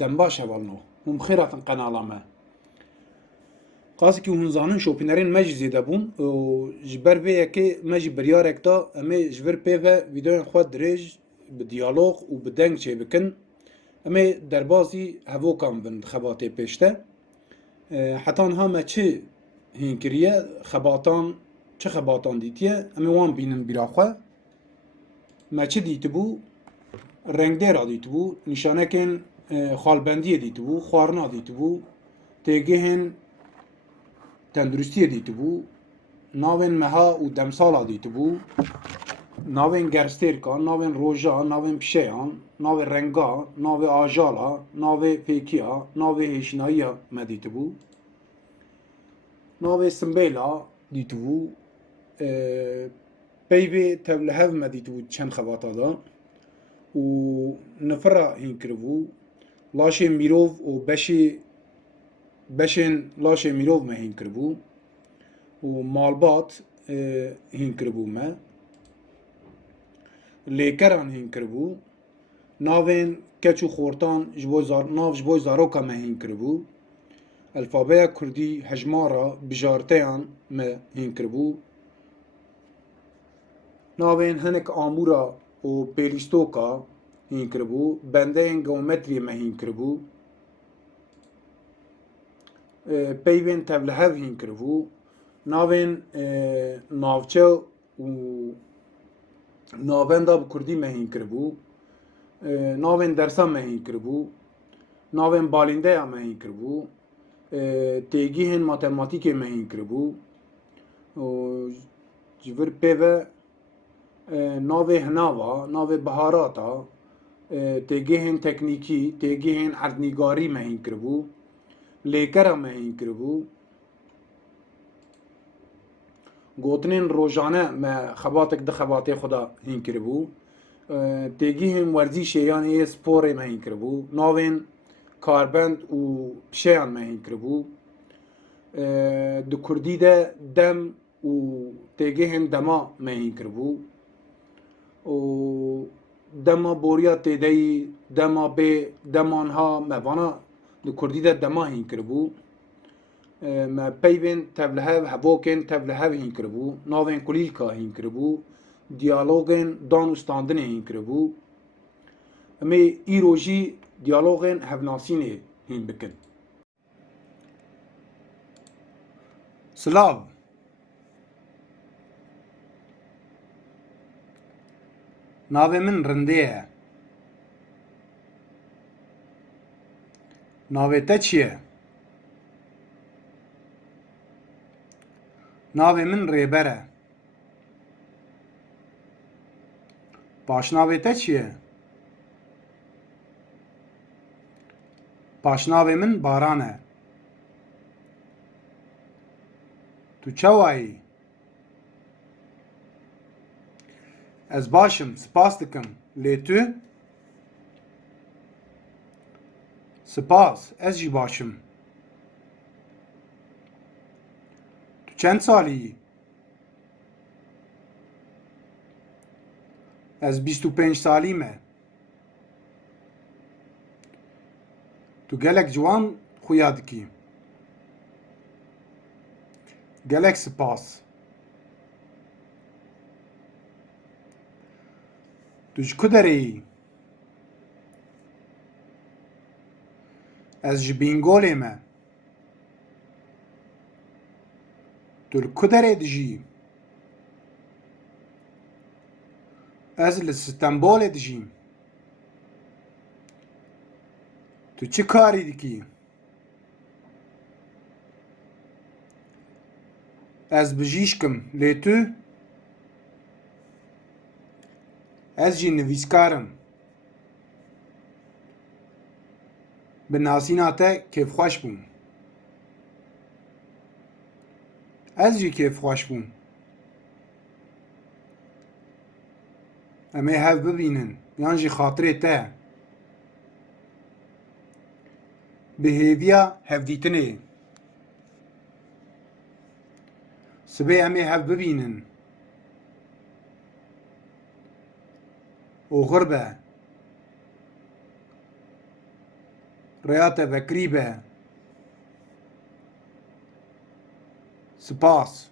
دەم باشە بەڵنۆ هەم خێراتن قەناڵە me. Qasîkî hûn zanin şopînerên me jî zêde bûn û ji ber vê yekê me jî biryarek da em ê ji vir pêve vîdeoyên xwe dirêj bi diyalog û bi deng çê bikin. Em ê derbasî hevokan bin di xebatê pêşte. Heta niha me çi hîn kiriye xebatan çi xebatan dîtiye em ê wan bînin bîra xwe. Me çi dîtibû rengdêra dîtibû, nîşanekên xalbendiyê dîtibû, xwarina dîtibû, têgihên tenduristiyê dîtibû, navên meha û demsala dîtibû, navên gerstêrkan, navên rojan, navên pişeyan, navê renga, navê ajala, navê pêkiya, navê hêşinayiya me dîtibû, navê simbêla dîtibû, peyvê tevlihev me dîtibû çend xebata da û nifira hîn kiribû, laşê mirov û beşên laşê mirov me hîn kiribû û malbat hîn kiribû me. Lêkeran hîn kiribû, navên keç û xortan nav ji bo zaroka me hîn kiribû, elfabeya Kurdî hejmara bijarteyan me hîn kiribû, navên hinek amûra û pêlîstoka hîn kiribû, bendeyên geometriyê me hîn kiribû, peyvên tevlihev hîn kiribû, navên navçe û navenda bi Kurdî me hîn kiribû, navên dersan me hîn kiribû, navên balîndeya me hîn kiribû, têgihên matematîkê me hîn kiribû û ji vir pêve navê hinava, navê biharata, têgihên teknîkî, têgihên erdnîgarî me hîn kiribû, lêkera me hîn kiribû, gotinên rojane me xebatek di xebatê xwe da hîn kiribû, têgihên werzîşê yanî sporê me hîn kiribû, navên karbend û pişeyan me hîn kiribû, di Kurdî de dem û têgihên dema me hîn kiribû û dema boriya têdeyî, dema bê, dema niha me vana di Kurdî de dema hîn kiribû. Me peyvên tevlihev, hevokên tevlihev hîn kiribû, navên kulîlka hîn kiribû, diyalogên dan û standinê hîn kiribû. Em ê îro jî diyalogên hevnasînê hîn bikin. Silav. Navê min Rindê ye. Navê te çi ye? Navê min Rêber e. Paşnavê te çi ye? Paşnavê min Baran e. Tu çawa yî? Ez başim, spas dikim. Lê tu? Spas, ez jî başim. Tu çend salî yî? Ez 25 salî me. Tu gelek ciwan xuya dikî. Gelek spas. Tu ji ku derê yî? Ez ji Bîngolê me. Tu li ku derê dijî? Ez li Stenbolê dijîm. Tu çi karî dikî? Ez bijîşkim, lê tu? Ez jî nivîskar im. Bi nasîna te kêfxweş bûm. Ez jî kêfxweş bûm. Em ê hev bibînin, yan jî xatirê te. Bi hêviya hevdîtinê. Sibê em ê hev bibînin. Oxir be. Rêya te vekirî be. Spas.